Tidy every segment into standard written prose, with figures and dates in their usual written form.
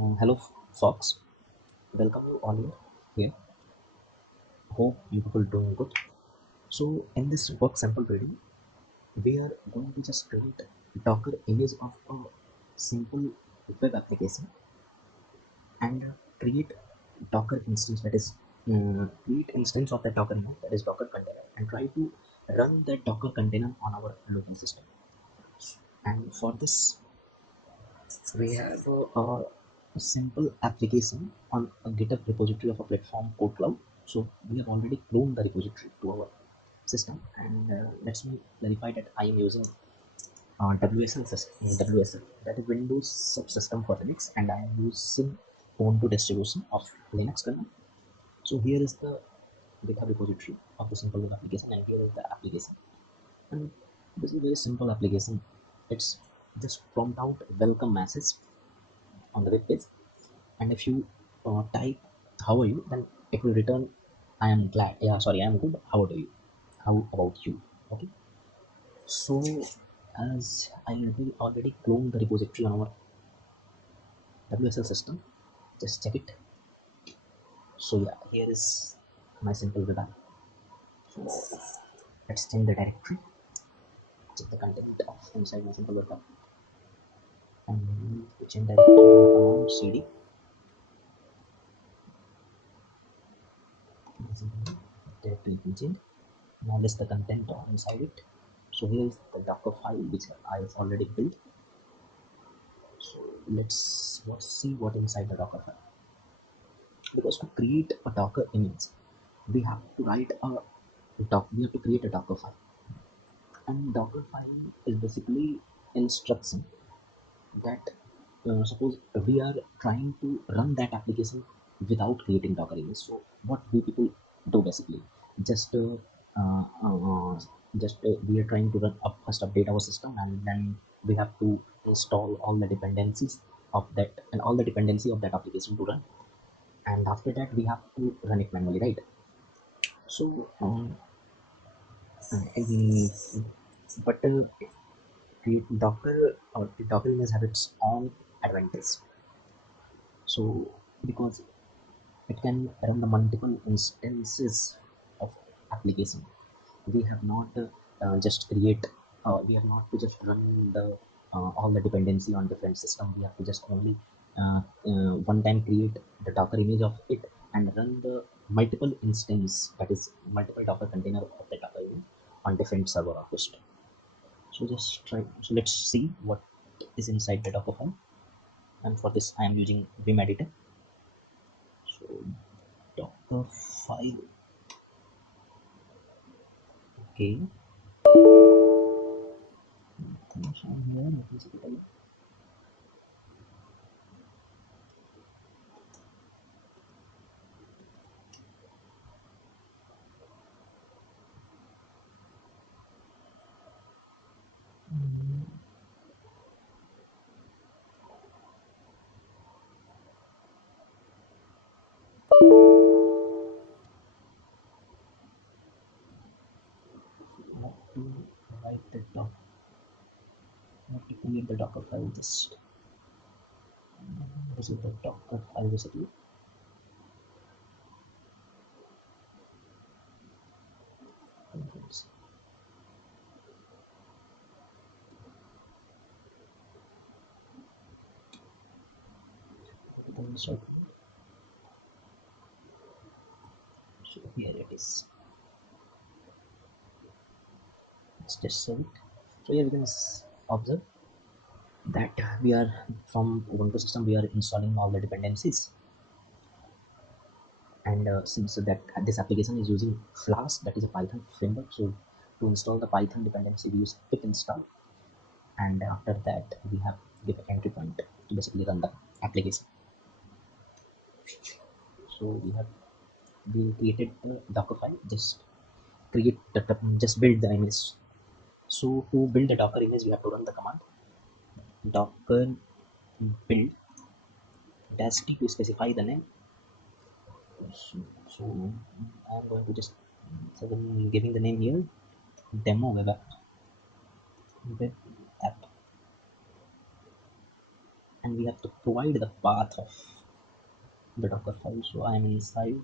Hello, Fox. Welcome you all here. Hope you people doing good. So, in this work sample video, we are going to just create a Docker image of a simple web application and create Docker instance that is create instance of the Docker image that is Docker container and try to run that Docker container on our local system. And for this, we have a simple application on a GitHub repository of a platform code cloud. So we have already cloned the repository to our system, and let me clarify that I am using WSL system, WSL, that is Windows subsystem for Linux, and I am using Ubuntu distribution of Linux kernel. So here is the GitHub repository of the simple web application, and here is the application. And this is a very simple application. It's just prompt out welcome message on the web page, and if you type how are you, then it will return I am glad, yeah, sorry, I am good, how do you, how about you. Okay, so as I already cloned the repository on our WSL system, just check it. So yeah, here is my simple web app. So let's change the directory, check the content of inside my simple web app, and change directory command cd. This is the directory change. Now list the content inside it. So here is the Docker file which I have already built. So let's see what inside the Docker file. Because to create a Docker image, we have to write a we have to create a Docker file. And Docker file is basically instruction that suppose we are trying to run that application without creating Docker image. So what do people do basically? Just uh, uh, we are trying to run up first update our system, and then we have to install all the dependencies of that and all the dependency of that application to run, and after that we have to run it manually, right? So but create Docker or the Docker image have its own advantage. So because it can run the multiple instances of application, we have not just create we have not to just run the all the dependency on different system. We have to just only one time create the Docker image of it and run the multiple instance, that is multiple Docker container of the Docker image on different server or host. So just try, so let's see what is inside the Docker file. And for this I am using Vim editor. So Docker file, okay, things on here, let me see it again. Not to write the doc, not to create the Docker file, just this is the Docker file basically. So here it is. Let's just save it. So here we can observe that we are from Ubuntu system, we are installing all the dependencies, and since that this application is using Flask, that is a Python framework, so to install the Python dependency we use pip install, and after that we have give entry point to basically run the application. So we created a Docker file, just create the just build the image. So to build the Docker image we have to run the command docker build dash t to specify the name. So I'm going to just, so I'm giving the name here, demo web app, and we have to provide the path of the Docker file. So I am inside.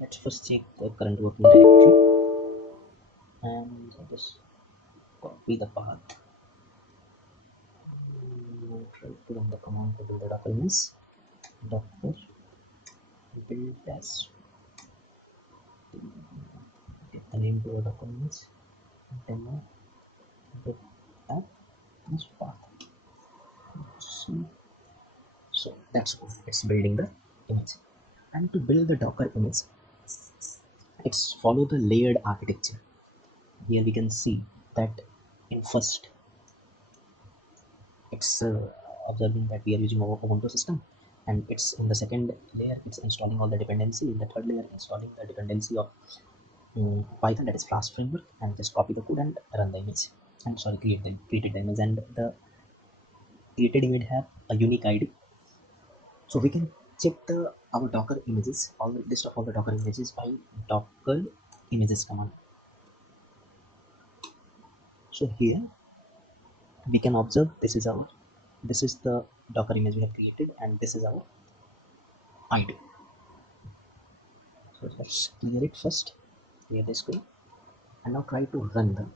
Let's first check the current working directory and just copy the path. Try to run the command to build the Docker image. Docker build as get the name to the Docker image demo build app as path. So that's good. It's building the image. And to build the Docker image, it's follow the layered architecture. Here we can see that in first, it's observing that we are using our Ubuntu system, and it's in the second layer, it's installing all the dependency. In the third layer, installing the dependency of Python, that is flask framework, and just copy the code and run the image. I'm sorry, created the image, and the created image have a unique ID. So we can check the our Docker images, all the list of all the Docker images by Docker images command. So here we can observe this is the Docker image we have created, and this is our ID. So let's clear it first, clear the screen, and now try to run the.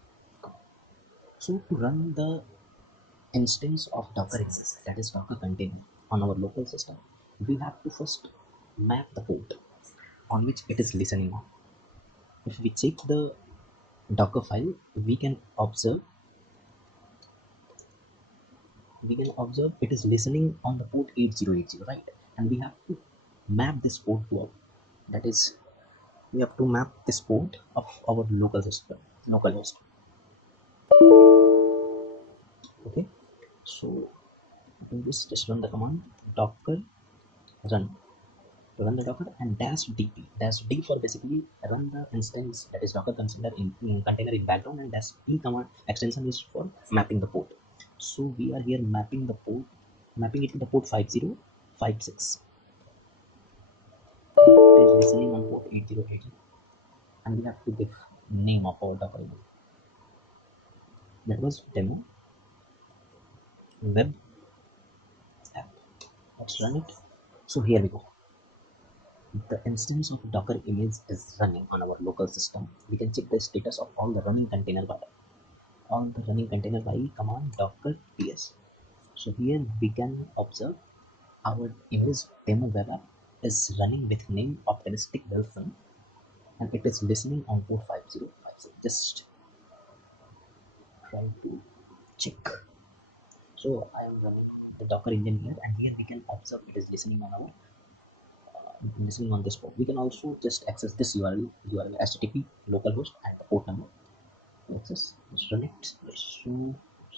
So to run the instance of Docker images, that is Docker container, on our local system, we have to first map the port on which it is listening on. If we check the Docker file, we can observe it is listening on the port 8080, right? And we have to map this port to our, that is, we have to map this port of our local system, localhost. Okay, so do this, just run the command docker run to run the Docker, and dash d for basically run the instance, that is Docker container in background, and dash p command extension is for mapping the port. So we are here mapping it to the port 5056. It is listening on port 8080, and we have to give name of our Docker image. That was demo web app. Let's run it. So here we go. The instance of Docker image is running on our local system. We can check the status of all the running container by command docker ps. So here we can observe our image demo web app is running with name optimistic welfare, and it is listening on port 5056. Just try to check. So I am running the Docker engine here, and here we can observe it is listening on this port. We can also just access this URL http localhost and the port number. Access, let's run it. So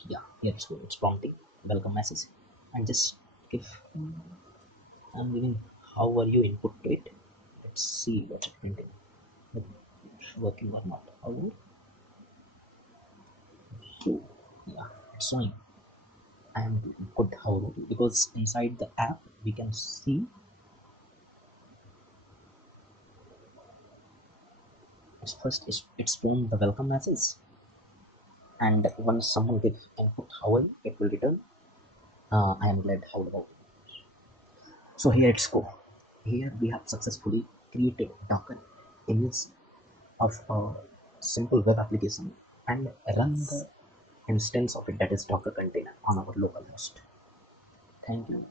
yeah, here it's good. It's prompting welcome message, and just give I'm giving how are you input to it. Let's see what's it printing, it's working or not. However, so yeah, it's showing I am doing good. However, because inside the app we can see it's first it's shown the welcome message, and once someone gives input how are you, it will return I am glad how about it. So here it's go. Here we have successfully created Docker image of a simple web application and run the instance of it, that is Docker container, on our local host. Thank you.